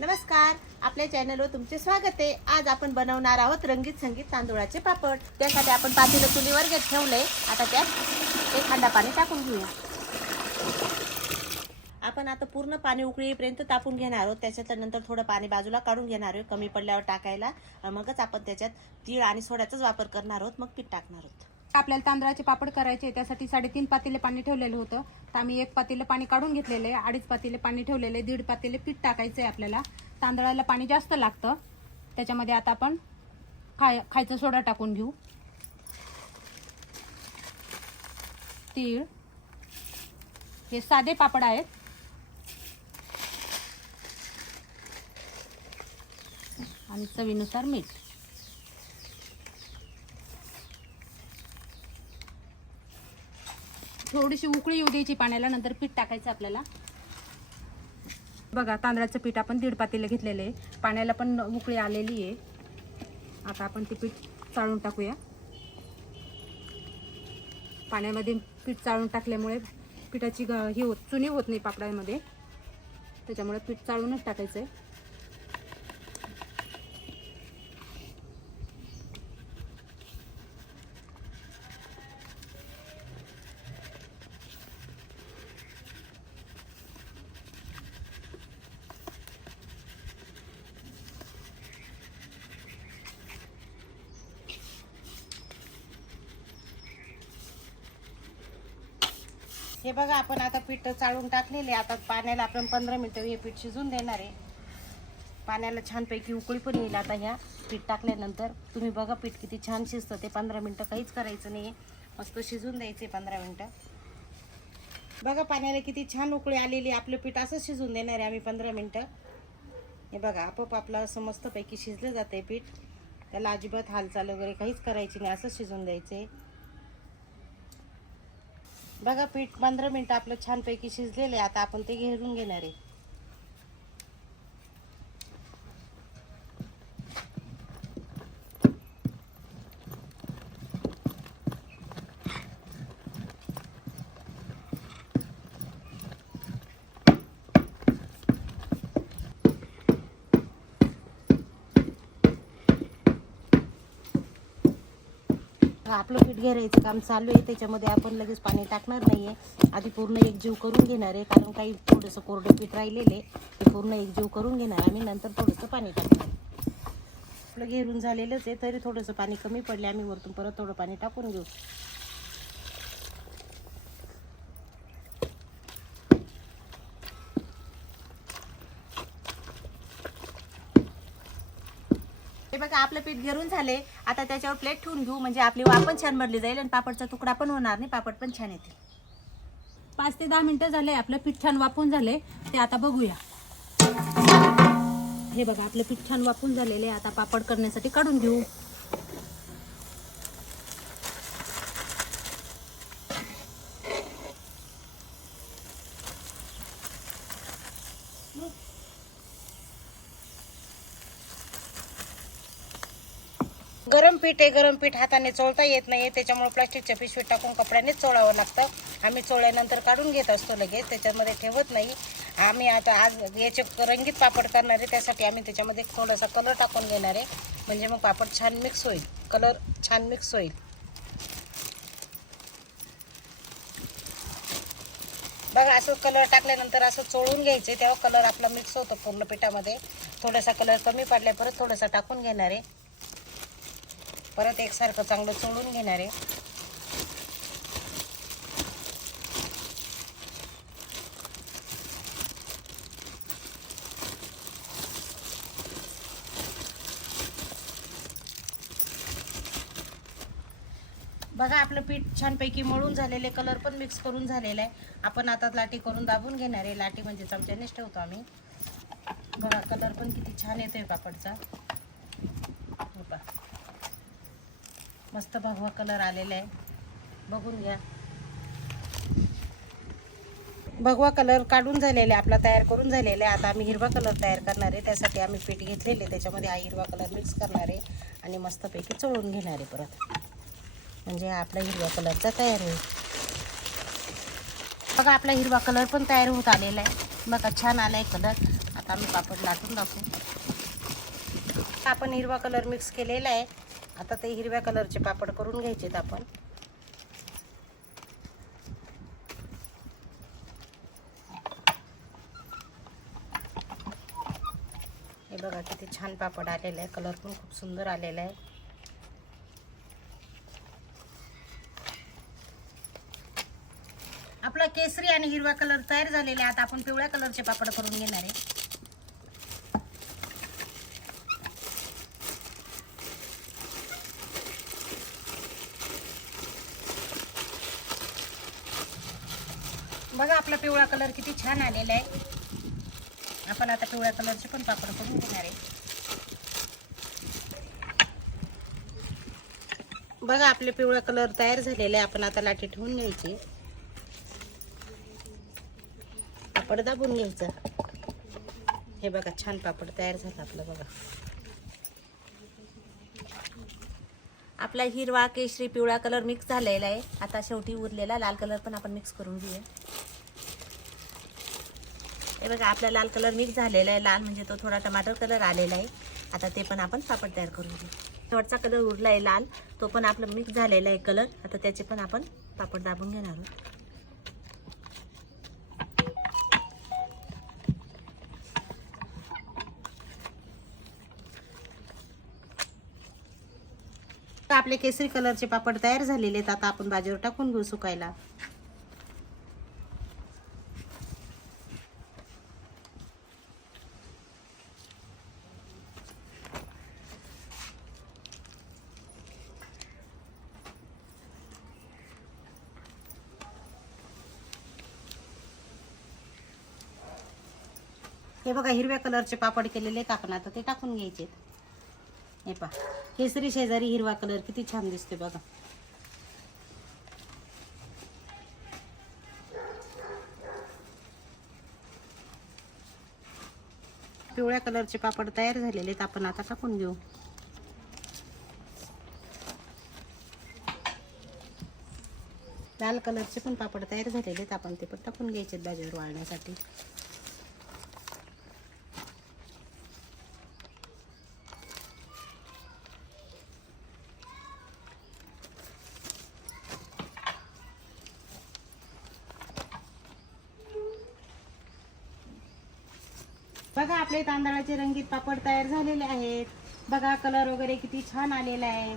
नमस्कार. आपल्या चॅनलवर तुमचे स्वागत आहे. आज आपण बनवणार आहोत रंगीत संगीत तांदूळाचे पापड. त्यासाठी आपण पातेलं चुलीवर घेत ठेवले आता त्यात एक खांदा पाणी टाकून घेऊया. आपण आता पूर्ण पाणी उकळीपर्यंत तापून घेणार आहोत. त्याच्यात नंतर थोडं पाणी बाजूला काढून घेणार आहोत कमी पडल्यावर टाकायला. मगच आपण त्याच्यात तीळ आणि सोड्याचाच वापर करणार आहोत. मग पीठ टाकणार आहोत. आपल्याला तांदळाचे पापड करायचे त्यासाठी साडेतीन पातेले पाणी ठेवलेलं होतं. तर आम्ही एक पातीले पाणी काढून घेतलेलं आहे अडीच पातेले पाणी ठेवलेलं आहे दीड पातेले पीठ टाकायचं आहे आपल्याला. तांदळाला पाणी जास्त लागतं. त्याच्यामध्ये आता आपण खाय खायचा सोडा टाकून घेऊ. तीळ. हे साधे पापड आहेत. आणि चवीनुसार मीठ. थोडीशी उकळी येऊ द्यायची पाण्याला नंतर पीठ टाकायचं आपल्याला. बघा तांदळाचं पीठ आपण दीड पातेलं घेतलेलं आहे. पाण्याला पण उकळी आलेली आहे. आता आपण ते पीठ चाळून टाकूया. पाण्यामध्ये पीठ चाळून टाकल्यामुळे पिठाची ही होत चुनी होत नाही पापडामध्ये. त्याच्यामुळे पीठ चाळूनच टाकायचं आहे हे बघा आपण आता पीठ चाळून टाकलेले. आता पाण्याला आपण पंधरा मिनटं हे पीठ शिजून देणार आहे. पाण्याला छानपैकी उकळी पण येईल आता ह्या पीठ टाकल्यानंतर. तुम्ही बघा पीठ किती छान शिजतं. ते पंधरा मिनटं काहीच करायचं नाही मस्त शिजून द्यायचे पंधरा मिनटं. बघा पाण्याला किती छान उकळी आलेली आपलं पीठ असंच शिजून देणार आहे आम्ही पंधरा मिनटं. हे बघा आपोआप आपलं असं मस्तपैकी शिजलं जातं आहे पीठ. त्याला अजिबात हालचाल वगैरे काहीच करायची नाही. असंच शिजून द्यायचं आहे बघा पीठ पंधरा मिनटं आपलं छानपैकी शिजलेलं आहे. आता आपण ते घेरून घेणार आहे. आपलं पीठ घेरायचं काम चालू आहे त्याच्यामध्ये आपण लगेच पाणी टाकणार नाही आहे आधी पूर्ण एकजीव करून घेणार आहे कारण काही थोडंसं कोरडं पीठ राहिलेले ते पूर्ण एकजीव करून घेणार आम्ही नंतर थोडंसं पाणी टाकणार. आपलं घेरून झालेलंच आहे तरी थोडंसं पाणी कमी पडले आम्ही वरतून परत थोडं पाणी टाकून घेऊ. बघा आपलं पीठ घेरून झाले. आता त्याच्यावर प्लेट ठेवून घेऊ. म्हणजे आपली वा पण छान भरली जाईल आणि पापडचा तुकडा पण होणार नाही. पापड पण छान येतील. पाच ते दहा मिनटं झाले. आपलं पीठ छान वापून झाले. ते आता बघूया. हे बघा आपलं पीठ छान वापून झालेले आता पापड करण्यासाठी काढून घेऊ. गरम पीठ आहे गरम पीठ हाताने चोळता येत नाही त्याच्यामुळे प्लास्टिकच्या पिशवीत टाकून कपड्यानेच चोळावं लागतं. आम्ही चोळल्यानंतर काढून घेत असतो लगेच त्याच्यामध्ये ठेवत नाही. आम्ही आता आज याचे रंगीत पापड करणार आहे त्यासाठी आम्ही त्याच्यामध्ये थोडासा कलर टाकून घेणार आहे. म्हणजे मग पापड छान मिक्स होईल. कलर छान मिक्स होईल. बघा असं कलर टाकल्यानंतर असं चोळून घ्यायचे तेव्हा कलर आपला मिक्स होतो पूर्ण पिठामध्ये. थोडासा कलर कमी पडल्या परत थोडासा टाकून घेणार आहे. परत एकसारखं चांगलं चोळून घेणार आहे. बघा आपलं पीठ छानपैकी मळून झालेले कलर पण मिक्स करून झालेला आहे. आपण आता लाटी करून दाबून घेणार आहे. लाटी म्हणजे चमच्यानेच ठेवतो आम्ही. बघा कलर पण किती छान येतोय पापडचा हो मस्त भगवा कलर आलेला आहे. बघून घ्या. भगवा कलर काढून झालेला आहे आपला तयार करून झालेला. आहे आता आम्ही हिरवा कलर तयार करणार आहे. त्यासाठी आम्ही पीठ घेतलेले. त्याच्यामध्ये हा हिरवा कलर मिक्स करणार आहे. आणि मस्तपैकी चोळून घेणार आहे परत. म्हणजे आपला हिरव्या कलरचा तयार होईल बघा आपला हिरवा कलर पण तयार होत आलेला आहे. बघा छान आला आहे कलर. आता आता आम्ही पापड लाटून दाखवू. आपण हिरवा कलर मिक्स केलेला आहे. आता ते हिरव्या कलरचे पापड करून घ्यायचेत आपण. हे बघा किती छान पापड आलेला आहे कलर पण खूप सुंदर आलेला आहे आपला केसरी आणि हिरवा कलर तयार झालेला आहे आता आपण पिवळ्या कलरचे पापड करून घेणार आहे. बघा आपला पिवळा कलर किती छान आलेला आहे. आपण आता पिवळ्या कलरचे पण पापड करून घेणार आहे. बघा आपले पिवळा कलर तयार झालेले आहे. आपण आता लाटी ठेवून घ्यायची. पापड दाबून घ्यायचा. हे बघा छान पापड तयार झालं आपलं बघा. आपला हिरवा केशरी पिवळा कलर मिक्स झालेला आहे. आता शेवटी उरलेला लाल कलर पण आपण मिक्स करून घेऊया. हे बघा आपला लाल कलर मिक्स झालेला आहे. लाल म्हणजे तो थोडा टमाटर कलर आलेला आहे. आता ते पण आपण पापड तयार करून घेऊ. शेवटचा कलर उरला आहे लाल. तो पण आपला मिक्स झालेला आहे कलर आता त्याचे पण आपण पापड दाबून घेणार आहोत. आपले केसरी कलरचे पापड तयार झालेले आहेत. आता आपण बाजूवर टाकून घेऊ सुकायला. हे बघा हिरव्या कलरचे पापड केलेले आहेत आपण. आता ते टाकून घ्यायचे हे पहा. केसरी शेजारी हिरवा कलर किती छान दिसते बघा. पिवळ्या कलरचे पापड तयार झालेले आहेत. आपण आता टाकून घेऊ लाल कलरचे पण पापड तयार झालेले आहेत. आपण ते पण टाकून घ्यायचे भाजीवर वाळण्यासाठी. बघा आपले तांदळाचे रंगीत पापड तयार झालेले आहेत. बघा कलर वगैरे किती छान आलेला आहे.